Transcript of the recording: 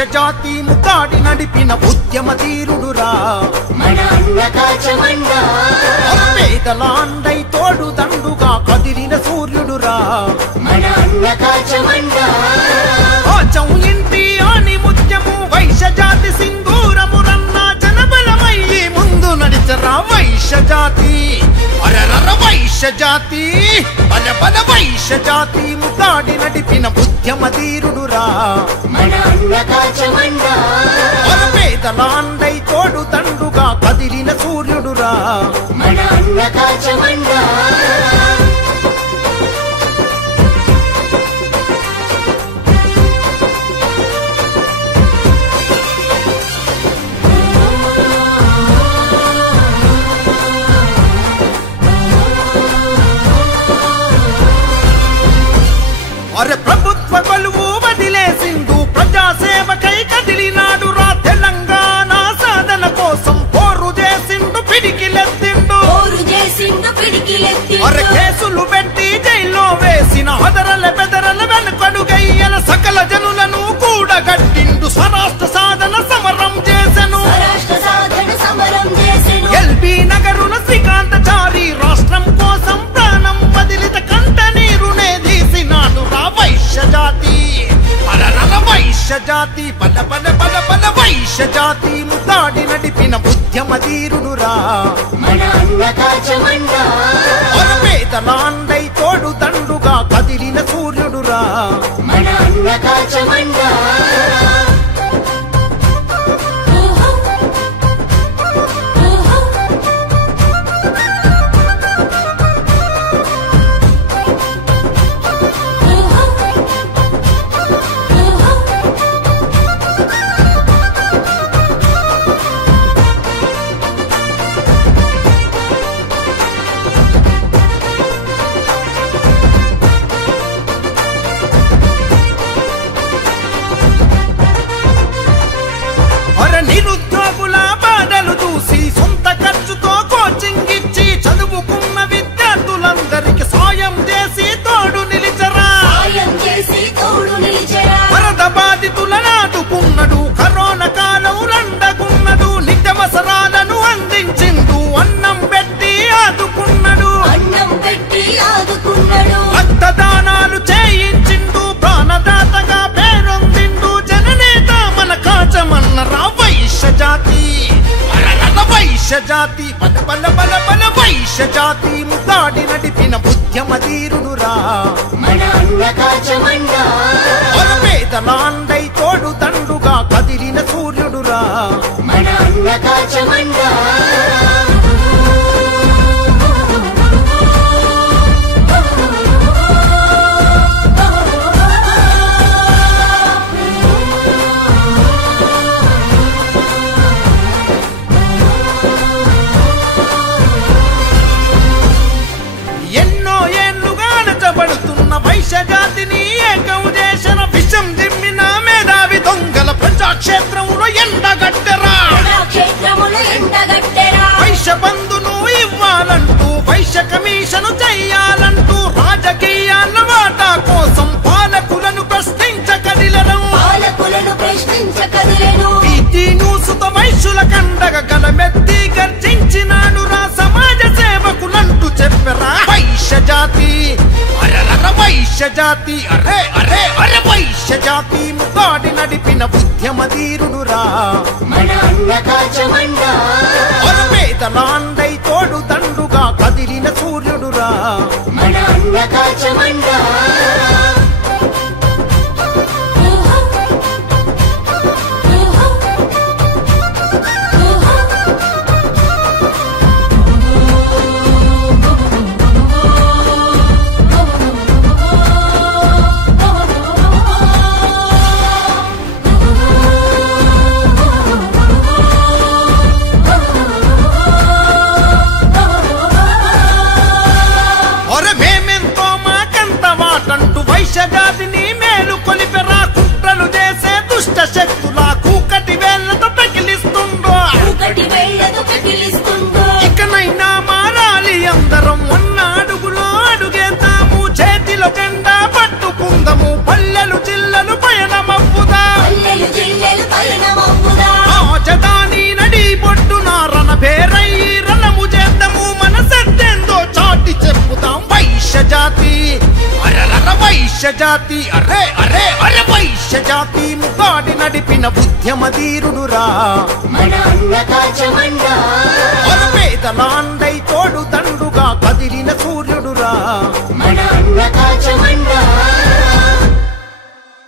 వైశ్య జాతి ముతాడి నడిపిన ఉద్యమ తీరుడురా మన అన్న కాచమన్నా పేదల అండై తోడు దండుగా కదిలిన సూర్యుడురా మన అన్న కాచమన్నా ఆచం ఇంటి ఆని ముత్యము వైశ్య జాతి సింధూరమురన్న జనబలమయ్యి ముందు నడిచరా వైశ్య జాతి అరరర వైశ్య జాతి బల బల వైశ్య జాతి ముతాడి నడిపిన ఉద్యమ తీరుడురా మన అన్న కాచమన్నా పేదల అండై తోడు తండుగా కదిలిన సూర్యుడురా మన అన్న కాచమన్నా అరే ప్రభుత్వ కొలువు వదిలేసిండు ప్రజాసేవకై కదిలినాడు రా తెలంగాణ సాధన కోసం పోరు చేసిండు పిడికిలెత్తిండు అరే కేసులు పెట్టి జైల్లో వేసిన హదరల బెదరల వెనుకడుగయ్యల సకల జనులను కూడగట్టిండు స్వరాష్ట్ర సాధన సమరం చేసెను ఎల్బీ నగరుల శ్రీకాంతచారి రాష్ట్రం కోసం ప్రాణం వదిలిత కంట నీరునే తీసినాడు రా వైశ్య జాతి అరరర వైశ్య జాతి బల బల బల బల వైశ్య జాతి ముతాడి నడిపిన ఉద్యమ తీరుడురా మన అన్న కాచమన్నా పేదల అండై తోడు దండుగా కదిలిన సూర్యుడురా మన అన్న కాచమన్నా నిరుద్యోగుల బాధలు చూసి సొంత ఖర్చుతో కోచింగ్ ఇచ్చి చదువుకున్న విద్యార్థులందరికి సాయం చేసి తోడు నిలిచరా వరద బాధితులను ఆదుకున్నాడు కరోనా కాలం రండగున్నడు నిత్యవసరాలను అందించిండు అన్నం పెట్టి ఆదుకున్నాడు రక్తదానాలు చేయించిండు ప్రాణదాతగా పేరొందిండు జననేత మన కాచమన్నరా వైశ్య జాతి అరరర వైశ్య జాతి బల బల బల బల వైశ్య జాతి ముతాడి నడిపిన ఉద్యమ తీరుడురా మన అన్న కాచమన్నా పేదల అండై తోడు తండుగా కదిలిన సూర్యుడురా మన అన్న కాచమన్నా ఎన్నో ఏళ్లుగా అణచబడుతున్న వైశ్య జాతిని ఏకం చేసిన విషం దిమ్మిన మేధావి దొంగల ప్రజాక్షేత్రంలో ఎండగట్టరా వైశ్య బంధును ఇవ్వాలంటూ వైశ్య కమిషను చెయ్యాలంటూ రాజకీయాల వాటా కోసం పాలకులను ప్రశ్నించకదిలడం వీటి న్యూసుత వైశ్యుల కండగ గలమెత్తి గర్జించినాడు రా సమాజ సేవకులంటూ చెప్పరా వైశ్య జాతి అరరర వైశ్య జాతి అరే అరే అరే వైశ్య జాతి ముతాడి నడిపిన ఉద్యమ తీరుడురా మన అన్న కాచమన్నా పేదల అండై తోడు దండుగా కదిలిన సూర్యుడురా మన అన్న కాచమన్నా మేమెంతో మాకంత వాటంటూ వైశ్య వైశ్య జాతి అరే అరే అరే వైశ్య జాతి ముగాడి నడిపిన ఉద్యమ ధీరుడురా మన అన్న కాచమండ పేదల అండ